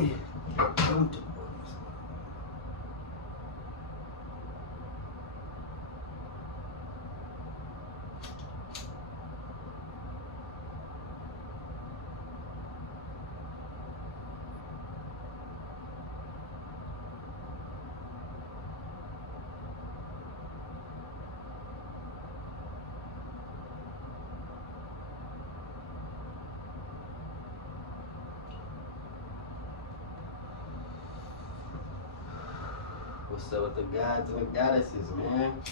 Get comfortable. What's up with the gods and the goddesses, man?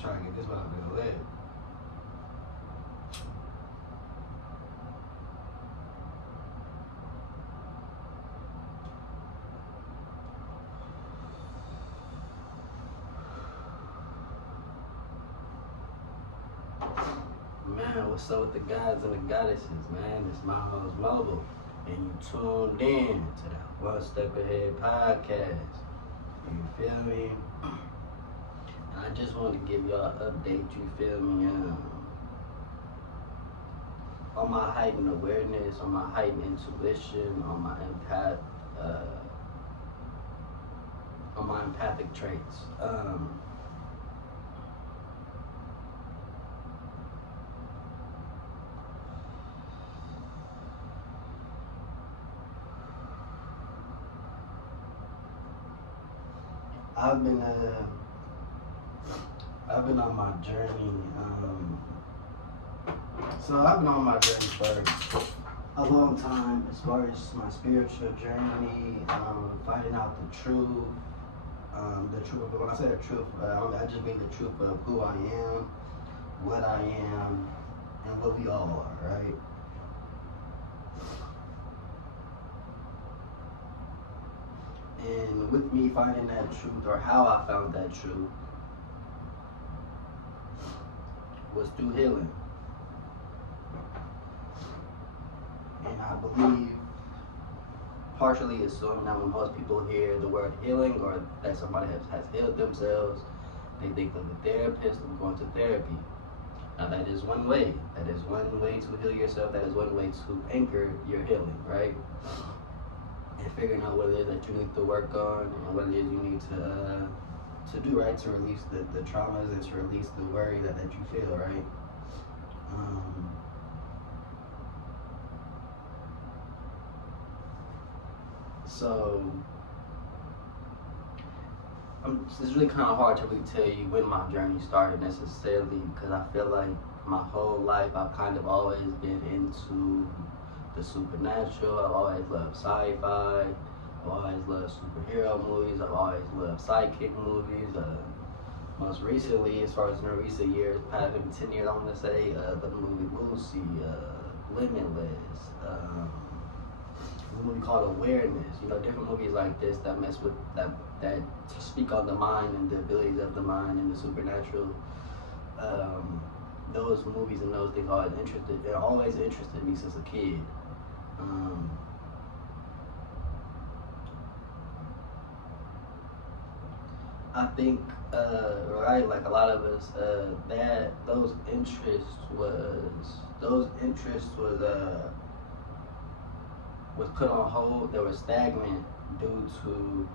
Trying to get this motherfucker lit. Man, what's up with the gods and the goddesses, man? It's my host Mobile, and you tuned in to that One Step Ahead podcast. You feel me? I just want to give y'all an update, you feel me, on my heightened awareness, on my heightened intuition, on my empathic traits. I've been on my journey. So I've been on my journey for a long time, as far as my spiritual journey, finding out the truth. But when I say the truth, I just mean the truth of who I am, what I am, and what we all are, right? And with me finding that truth, or how I found that truth, was through healing. And I believe, partially assume that when most people hear the word healing, or that somebody has healed themselves, they think of a therapist or going to therapy. Now that is one way. That is one way to heal yourself. That is one way to anchor your healing, right? And figuring out what it is that you need to work on, and what it is you need to do, right, to release the traumas and to release the worry that you feel, right? So it's really kind of hard to really tell you when my journey started necessarily, because I feel like my whole life I've kind of always been into the supernatural. I've always loved sci-fi. I've always loved superhero movies. I've always loved sidekick movies. Most recently, as far as in the recent years, past maybe 10 years, I want to say, the movie Lucy, Limitless, a movie called Awareness. You know, different movies like this that mess with that speak on the mind and the abilities of the mind and the supernatural. Those movies and those things always interested me since a kid. I think, right, like a lot of us, those interests was put on hold. They were stagnant due to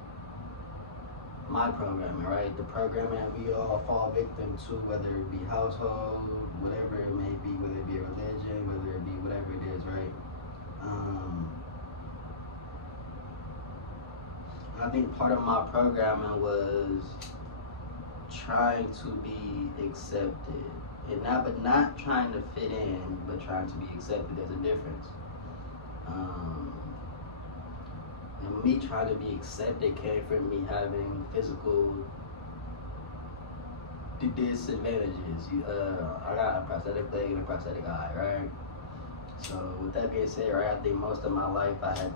my programming, right? The programming we all fall victim to, whether it be household, whatever it may be, whether it be a religion, whether it be whatever it is, right? I think part of my programming was trying to be accepted, and not trying to fit in, but trying to be accepted. There's a difference. And me trying to be accepted came from me having physical the disadvantages. I got a prosthetic leg and a prosthetic eye, right? So with that being said, right, I think most of my life I had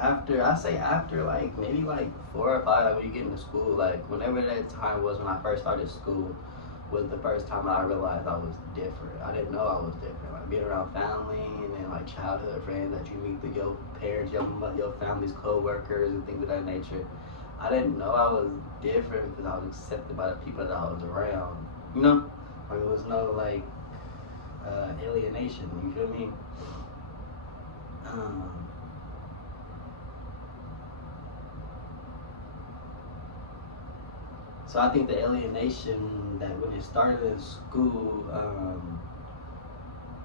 after like maybe like 4 or 5, like when you get into school, like whenever that time was when I first started school, was the first time I realized I was different. I didn't know I was different. Like being around family and then like childhood friends that you meet through your parents, your family's co-workers and things of that nature. I didn't know I was different because I was accepted by the people that I was around. You know, like there was no like alienation. You feel me? Um, so I think the alienation that when it started in school,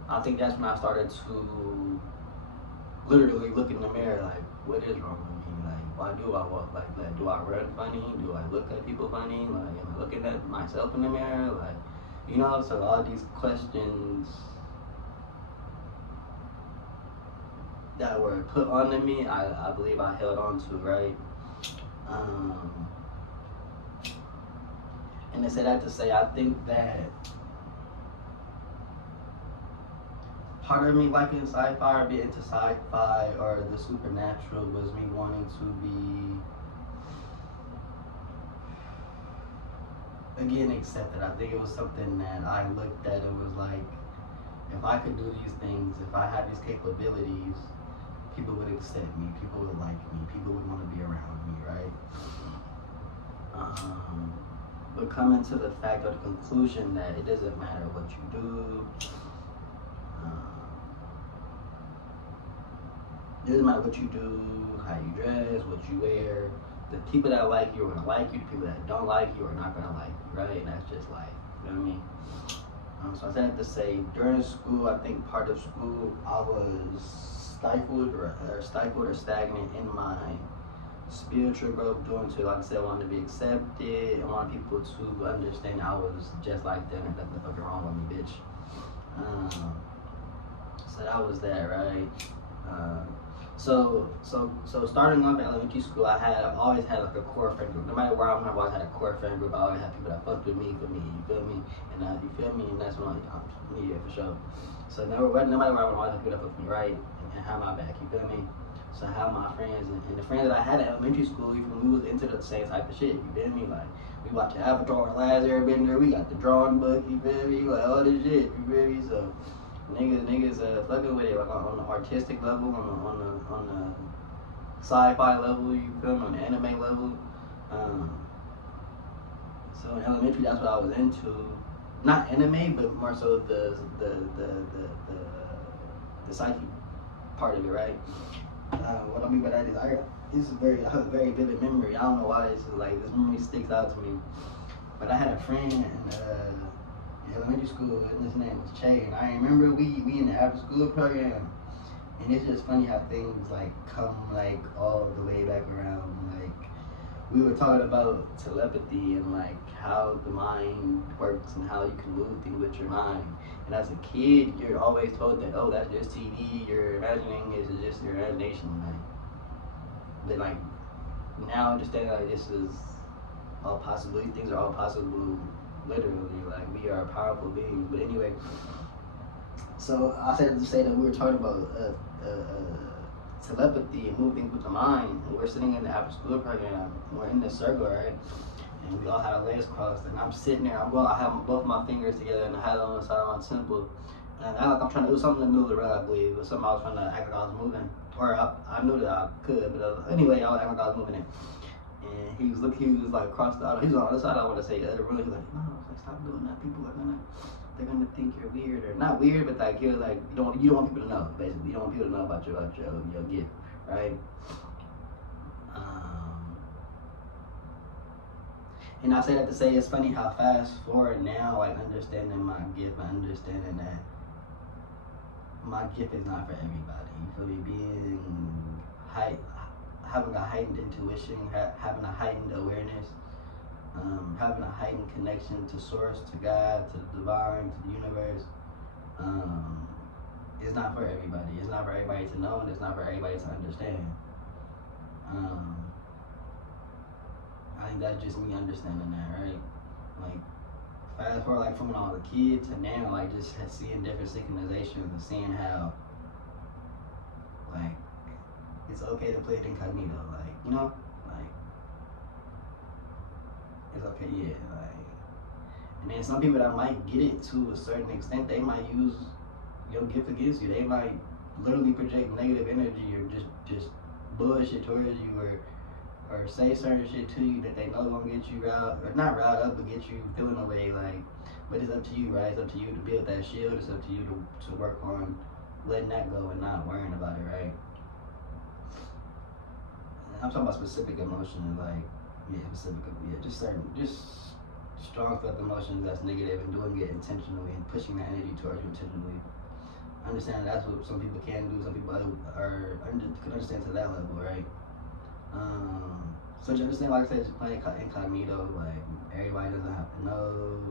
I think that's when I started to literally look in the mirror like, what is wrong with me? Like, why do I walk like that? Do I run funny? Do I look at people funny? Like, am I looking at myself in the mirror? Like, you know, so all these questions that were put onto me, I believe I held on to, right? Um, and I say that to say, I think that part of me liking sci-fi or being into sci-fi or the supernatural was me wanting to be, again, accepted. I think it was something that I looked at and was like, if I could do these things, if I had these capabilities, people would accept me, people would like me, people would want to be around me, right? But coming to the fact or the conclusion that it doesn't matter what you do, it doesn't matter what you do, how you dress, what you wear. The people that like you are gonna like you. The people that don't like you are not gonna like you, right? And that's just life. You know what I mean? So I said to say during school, I think part of school I was stifled or stagnant in my spiritual growth due to, like I said, I wanted to be accepted. I wanted people to understand I was just like them and nothing fucking wrong with me, bitch. So that was that, right? So starting off in elementary school, I've always had like a core friend group. No matter where I went, I've always had a core friend group. I always had people that fucked with me, for me, you feel me? And you feel me? And that's when yeah, for sure. So no matter where I went, I always had people that fucked with me, right? And have my back, you feel me? So I have my friends and the friends that I had at elementary school, even we was into the same type of shit, you feel me? Like we watched Avatar, Last Airbender, we got the drawing book, you feel me? Like all this shit, you feel me? So niggas fucking with it like on the artistic level, on the sci-fi level, you feel me, on the anime level. So in elementary, that's what I was into. Not anime, but more so the psyche part of it, right? What I mean by that is I have a very vivid memory. I don't know why this memory sticks out to me. But I had a friend in elementary school, and his name was Che. And I remember we in the after school program, and it's just funny how things like come like all the way back around. Like we were talking about telepathy and like how the mind works and how you can move things with your mind. And as a kid, you're always told that, oh, that's just TV. You're imagining is just your imagination. Like, but like now understanding like this is all possible. These things are all possible. Literally, like we are powerful beings. But anyway, so I said to say that we were talking about telepathy and moving with the mind. And we're sitting in the after school program. We're in this circle, right? And we all had our legs crossed. And I'm sitting there. I have both my fingers together and I had it on the side of my temple. And I like I'm trying to do something in the middle of the road, I believe. Or something I was trying to act like I was moving. Or I knew that I could, but anyway, I was acting like I was moving it. And he was like crossed out. He was on the other side. I want to say the other room. He was like, no, like, stop doing that. People are they're gonna think you're weird or not weird, but like he was like, you don't want people to know. Basically, you don't want people to know about your gift, right? And I say that to say it's funny how fast forward now, like understanding my gift, understanding that my gift is not for everybody. You feel me? Having a heightened intuition, having a heightened awareness, having a heightened connection to source, to God, to the divine, to the universe, is not for everybody. It's not for everybody to know, and it's not for everybody to understand. I think that's just me understanding that, right? Like, fast forward like from when I was a kid to now, like just seeing different synchronizations and seeing how like it's okay to play it incognito, like you know, like it's okay, yeah, like. And then some people that might get it to a certain extent, they might use your gift against you. They might literally project negative energy or just bullshit towards you or say certain shit to you that they know gonna get you riled, or not riled up, but get you feeling away. Like, but it's up to you, right? It's up to you to build that shield. It's up to you to work on letting that go and not worrying about it, right? And I'm talking about specific emotions, like just strong felt emotions that's negative and doing it intentionally and pushing that energy towards you intentionally. Understand that's what some people can do. Some people can understand to that level, right? So you understand, like I said, just playing incognito. Like everybody doesn't have to know.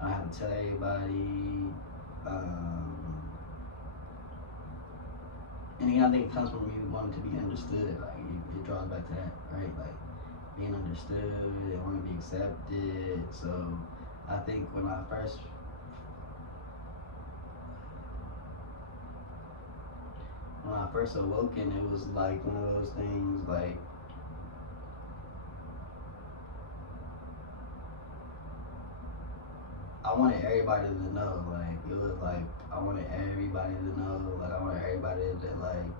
I don't have to tell everybody. And again, I think it comes from you wanting to be understood. Like it draws back to that, right? Like being understood and want to be accepted. So I think when I first awoken, it was like one of those things like I wanted everybody to know. Like it was like I wanted everybody to know. Like I wanted everybody to like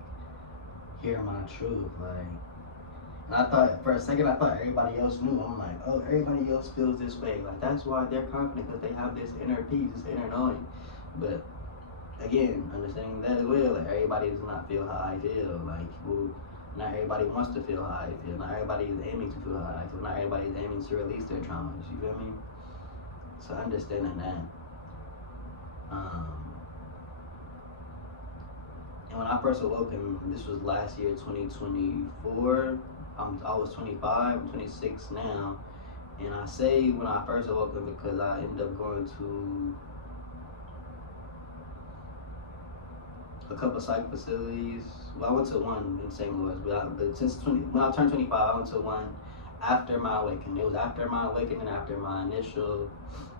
hear my truth. Like, and I thought for a second I thought everybody else knew. I'm like, oh, everybody else feels this way. Like that's why they're confident because they have this inner peace, this inner knowing. But again, understanding that as well, like everybody does not feel how I feel. Like people, not everybody wants to feel how I feel. Not everybody is aiming to feel how I feel. Not everybody is aiming to release their traumas. You feel me? So understanding that. And when I first awoke, and this was last year, 2024. I was 25. I'm 26 now. And I say when I first awoke because I ended up going to a couple of psych facilities. Well, I went to one in St. Louis, but when I turned 25, I went to one after my awakening. It was after my awakening, after my initial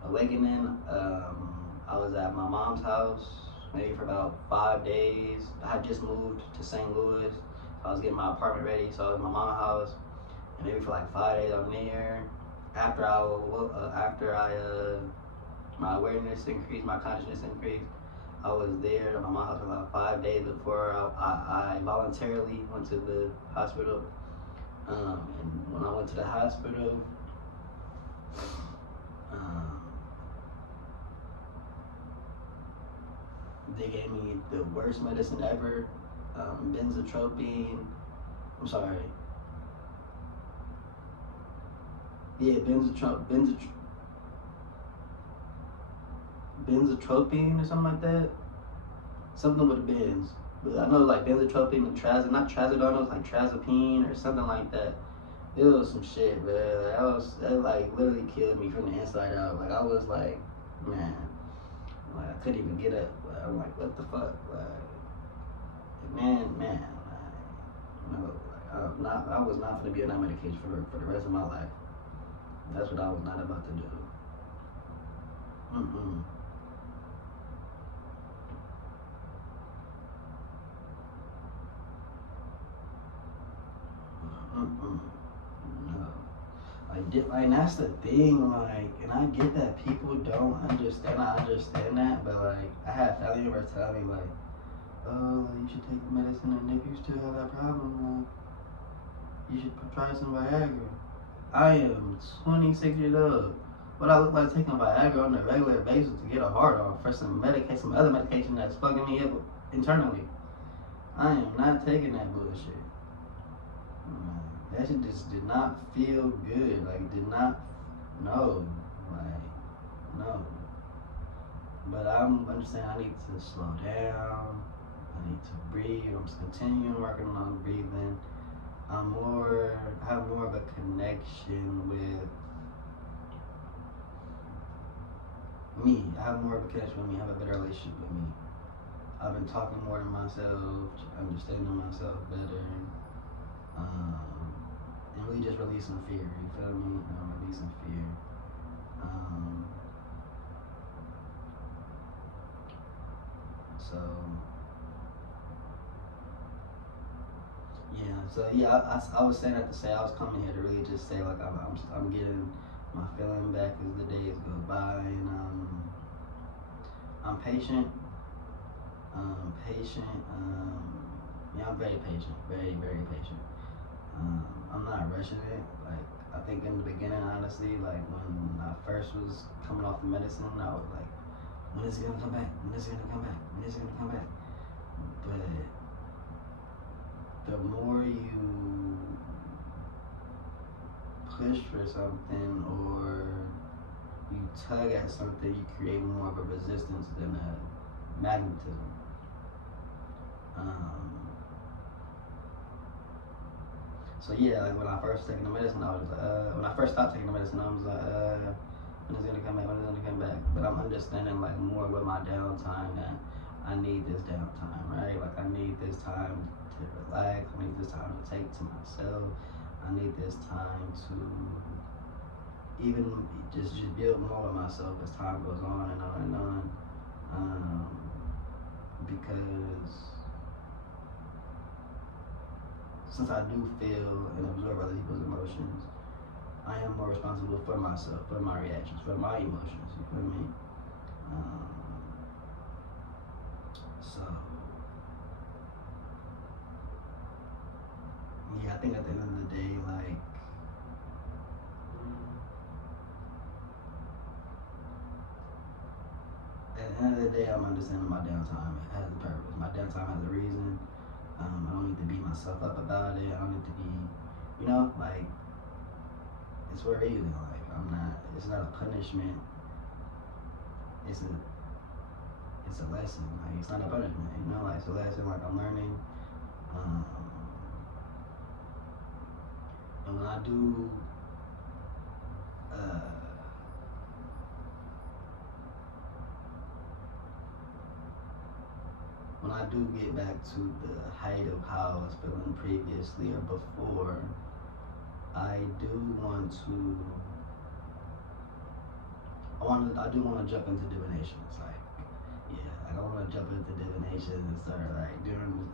awakening. I was at my mom's house maybe for about 5 days. I had just moved to St. Louis. So I was getting my apartment ready, so I was at my mom's house, and maybe for like 5 days I'm there. After my awareness increased, my consciousness increased. I was there at my mom's house for about 5 days before I voluntarily went to the hospital. And when I went to the hospital, they gave me the worst medicine ever, benzotropine. I'm sorry. Yeah, benzotropine or something like that. Something with a benz. But I know like benzotropine and not trazodone, it was like trazopine or something like that. It was some shit, man. That like literally killed me from the inside out. Like I was like, man, like I couldn't even get up. Like, I'm like, what the fuck? Like, man, like, no, like, I was not gonna be on that medication for the rest of my life. That's what I was not about to do. Mm-mm. No. Like that's the thing, like, and I get that people don't understand. I understand that, but like, I had family members tell me like, oh, you should take the medicine, and if you still have that problem, like, you should try some Viagra. I am 26 years old. What I look like taking Viagra on a regular basis to get a heart off for some other medication that's fucking me up internally. I am not taking that bullshit. That shit just did not feel good. Like, did not, no. Like, no. But I'm understanding I need to slow down. I need to breathe. I'm continuing working on breathing. I have more of a connection with me. I have more of a connection with me. I have a better relationship with me. I've been talking more to myself, understanding myself better. And really just releasing fear, you feel me? Releasing fear. So I was saying that to say I was coming here to really just say like I'm getting my feeling back as the days go by, and I'm patient. Patient. Yeah, I'm very patient. Very very patient. I'm not rushing it. Like I think in the beginning, honestly, like when I first was coming off the medicine, I was like, when is it gonna come back? When is it gonna come back? When is it gonna come back? But the more you push for something or you tug at something, you create more of a resistance than a magnetism. So yeah, like when I first taking the medicine, I was like, when I first stopped taking the medicine, I was like, when is it gonna come back? When is it gonna come back? But I'm understanding like more with my downtime that I need this downtime, right? Like I need this time to relax. I need this time to take to myself. I need this time to even just build more of myself as time goes on and on and on. Because since I do feel and absorb other people's emotions, I am more responsible for myself, for my reactions, for my emotions. You feel me? So yeah, I think at the end of the day, like at the end of the day, I'm understanding my downtime has a purpose. My downtime has a reason. I don't need to beat myself up about it. I don't need to be, like it's for a reason. Like I'm not. It's not a punishment. It's a lesson. Like it's not a punishment. Like it's a lesson. Like I'm learning. And when I do, when I do get back to the height of how I was feeling previously or before, I do want to. I do want to jump into divinations. Like, yeah, I don't want to jump into divinations and start like doing.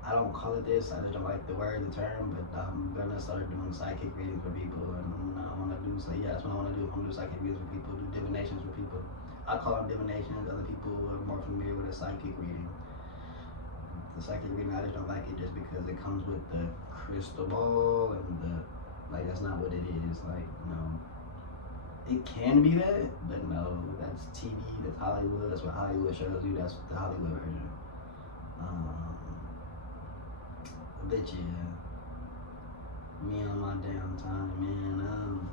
I don't call it this. I just don't like the word, the term. But I'm gonna start doing psychic readings for people, and I want to do. So yeah, that's what I want to do. I want to do psychic readings for people, do divinations for people. I call them divinations. Other people are more familiar with a psychic reading. The psychic reading, I just don't like it just because it comes with the crystal ball and that's not what it is. Like, it can be that, but no, that's TV, that's Hollywood, that's what Hollywood shows you, that's the Hollywood version. But yeah, me on my downtime, man,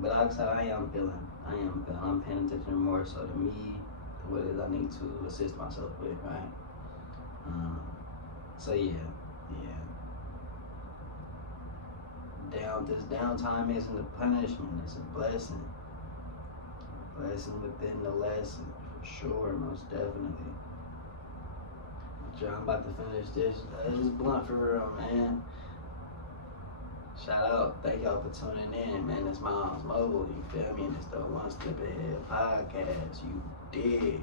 but like I said, I'm paying attention more so to me, what it is I need to assist myself with, right? So yeah. This downtime isn't a punishment, it's a blessing. Blessing within the lesson, for sure, most definitely. But I'm about to finish this blunt for real, man. Shout out, thank y'all for tuning in, man. It's Miles Mobile, you feel me? And it's the One Step Ahead podcast, you dig.